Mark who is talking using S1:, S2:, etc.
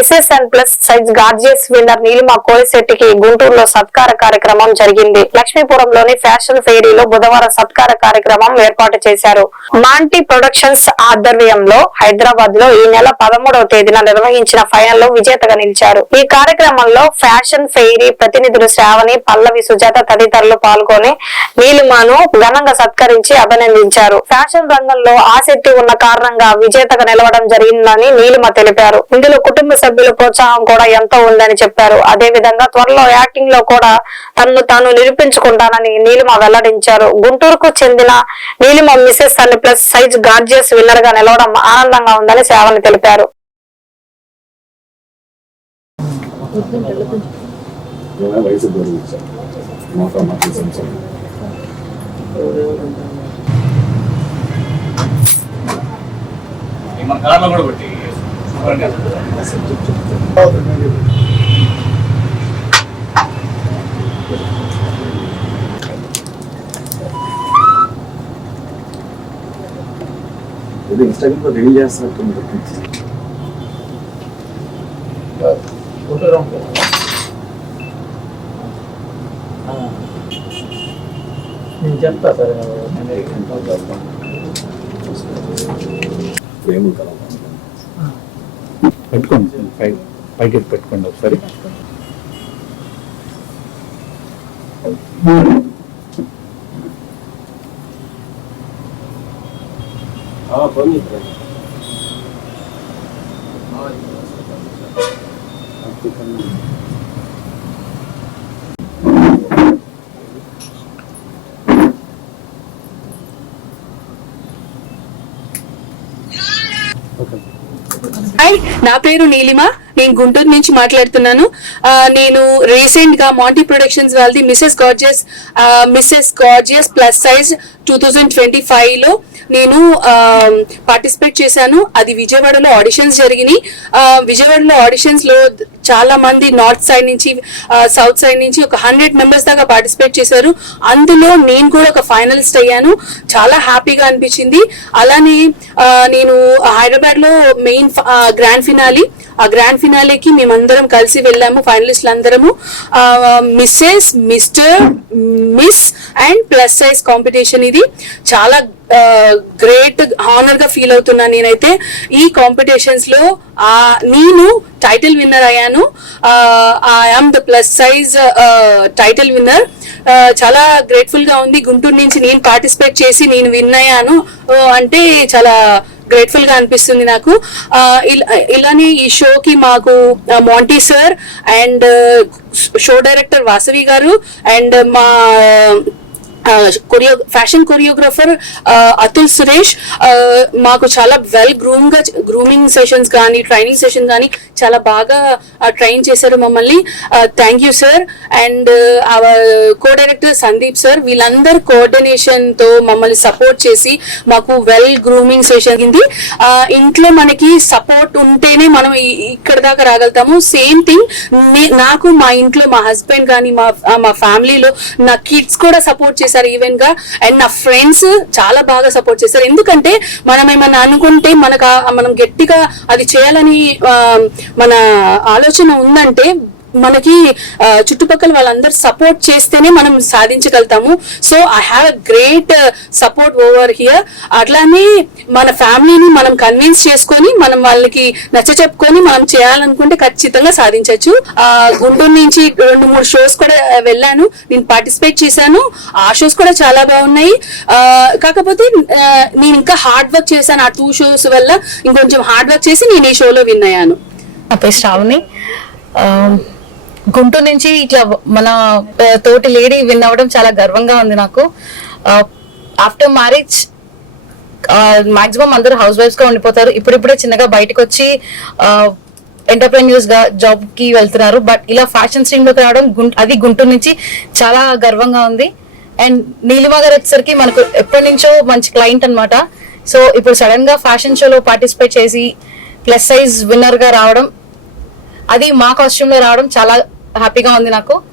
S1: Mrs and plus size gorgeous winner Neelima కోలిశెట్టికి గుంటూరులో సత్కార కార్యక్రమం జరిగింది లక్ష్మీపురంలోని ఫ్యాషన్ ఫెయిరీలో బుధవారం సత్కార కార్యక్రమం ఏర్పాటు చేశారు మాంటీ ప్రొడక్షన్స్ ఆధ్వర్యంలో హైదరాబాద్లో ఈ నెల పదమూడవ తేదీన నిర్వహించిన ఫైనల్లో విజేతగా నిలిచారు. ఈ కార్యక్రమంలో ఫ్యాషన్ ఫెయిరీ ప్రతినిధులు శ్రావణి పల్లవి సుజాత తదితరులు పాల్గొని నీలిమాను ఘనంగా సత్కరించి అభినందించారు. ఫ్యాషన్ రంగంలో ఆసక్తి ఉన్న కారణంగా విజేతగా నిలవడం జరిగిందని నీలిమ తెలిపారు. ఇందులో కుటుంబ సభ్యుల ప్రోత్సాహం కూడా ఎంతో ఉందని చెప్పారు. అదే విధంగా త్వరలో యాక్టింగ్లో కూడా తనను తాను నిరూపించుకుంటానని నీలిమ వెల్లడించారు. గుంటూరుకు చెందిన నీలిమ మిసెస్ అని ప్లస్ సైజ్ గార్జియస్ విన్నర్గా నిలవడం ఆనందంగా ఉందని సేవలు తెలిపారు.
S2: మన కూడా పెట్టి
S3: ఇది ఇన్స్టాగ్రామ్లో రీల్ చేస్తున్నట్టు
S4: నేను చెప్తా సార్
S3: కలం
S2: పెట్టుకోండి పై పైకి పెట్టుకోండి ఒకసారి
S5: హాయ్ నా పేరు నీలిమ. నేను గుంటూరు నుంచి మాట్లాడుతున్నాను. నేను రీసెంట్గా మాంటీ ప్రొడక్షన్స్ వాళ్ళది Mrs gorgeous Mrs gorgeous plus size two thousand twenty ఫైవ్లో నేను పార్టిసిపేట్ చేశాను. అది విజయవాడలో ఆడిషన్స్ జరిగినాయి. విజయవాడలో ఆడిషన్స్లో చాలా మంది నార్త్ సైడ్ నుంచి సౌత్ సైడ్ నుంచి ఒక హండ్రెడ్ మెంబర్స్ దాకా పార్టిసిపేట్ చేశారు. అందులో నేను కూడా ఒక ఫైనలిస్ట్ అయ్యాను. చాలా హ్యాపీగా అనిపించింది. అలానే నేను హైదరాబాద్లో మెయిన్ గ్రాండ్ ఫినాలి ఆ గ్రాండ్ ఫినాలేకి మేమందరం కలిసి వెళ్ళాము ఫైనలిస్ట్లు అందరము Mrs Mr Miss and plus size competition ఇది. చాలా గ్రేట్ హానర్గా ఫీల్ అవుతున్నాను నేనైతే. ఈ కాంపిటీషన్స్లో ఆ నేను టైటిల్ విన్నర్ అయ్యాను. I'm the plus size title winner చాలా గ్రేట్ఫుల్గా ఉంది. గుంటూరు నుంచి నేను పార్టిసిపేట్ చేసి నేను విన్ అయ్యాను. అంటే చాలా గ్రేట్ఫుల్గా అనిపిస్తుంది నాకు. ఇలా- ఇలానే ఈ షోకి మాకు Monty sir and show director Vasavi garu and మా choreo fashion choreographer Atul Suresh మాకు చాలా వెల్ గ్రూమ్గా గ్రూమింగ్ సెషన్స్ కానీ ట్రైనింగ్ సెషన్ కానీ చాలా బాగా uh, ట్రైన్ చేశారు మమ్మల్ని. Thank you sir and our co director Sandeep sir వీళ్ళందరు కోఆర్డినేషన్తో మమ్మల్ని సపోర్ట్ చేసి మాకు వెల్ గ్రూమింగ్ సెషన్ అయింది. Uh, ఇంట్లో మనకి సపోర్ట్ ఉంటేనే మనం ఇక్కడ దాకా రాగలుగుతాము. సేమ్ థింగ్ నాకు మా ఇంట్లో మా హస్బెండ్ కానీ మా uh, మా ఫ్యామిలీలో నా కిడ్స్ కూడా సపోర్ట్ చేశారు ఈవెన్గా. అండ్ నా ఫ్రెండ్స్ చాలా బాగా సపోర్ట్ చేశారు. ఎందుకంటే మనం ఏమన్నా అనుకుంటే మనకు మనం గట్టిగా అది చేయాలని ఆ, మన ఆలోచన ఉందంటే మనకి చుట్టుపక్కల వాళ్ళందరూ సపోర్ట్ చేస్తేనే మనం సాధించగలుగుతాము. So I have a great support over here అట్లానే మన ఫ్యామిలీని మనం కన్విన్స్ చేసుకొని మనం వాళ్ళకి నచ్చ చెప్పుకొని మనం చేయాలనుకుంటే ఖచ్చితంగా సాధించవచ్చు. ఆ గుంటూరు నుంచి రెండు మూడు షోస్ కూడా వెళ్ళాను. నేను పార్టిసిపేట్ చేశాను. ఆ షోస్ కూడా చాలా బాగున్నాయి. ఆ, కాకపోతే నేను ఇంకా హార్డ్ వర్క్ చేశాను. ఆ టూ షోస్ వల్ల ఇంకొంచెం హార్డ్ వర్క్ చేసి నేను ఈ షోలో విన్ అయ్యాను.
S6: శ్రావణి. గుంటూరు నుంచి ఇట్లా మన తోటి లేడీ విన్ అవ్వడం చాలా గర్వంగా ఉంది నాకు. ఆఫ్టర్ మ్యారేజ్ మాక్సిమం అందరూ హౌస్ వైఫ్స్గా ఉండిపోతారు. ఇప్పుడిప్పుడే చిన్నగా బయటకు వచ్చి ఎంటర్ప్రెన్యూర్స్గా జాబ్కి వెళ్తున్నారు. బట్ ఇలా ఫ్యాషన్ స్ట్రీమ్లోకి రావడం గుం- అది గుంటూరు నుంచి చాలా గర్వంగా ఉంది. అండ్ నీలిమ గారు వచ్చేసరికి మనకు ఎప్పటి నుంచో మంచి క్లయింట్ అన్నమాట. సో ఇప్పుడు సడన్గా ఫ్యాషన్ షోలో పార్టిసిపేట్ చేసి ప్లస్ సైజ్ విన్నర్గా రావడం అది మా కాస్ట్యూమ్లో రావడం చాలా హ్యాపీగా ఉంది నాకు.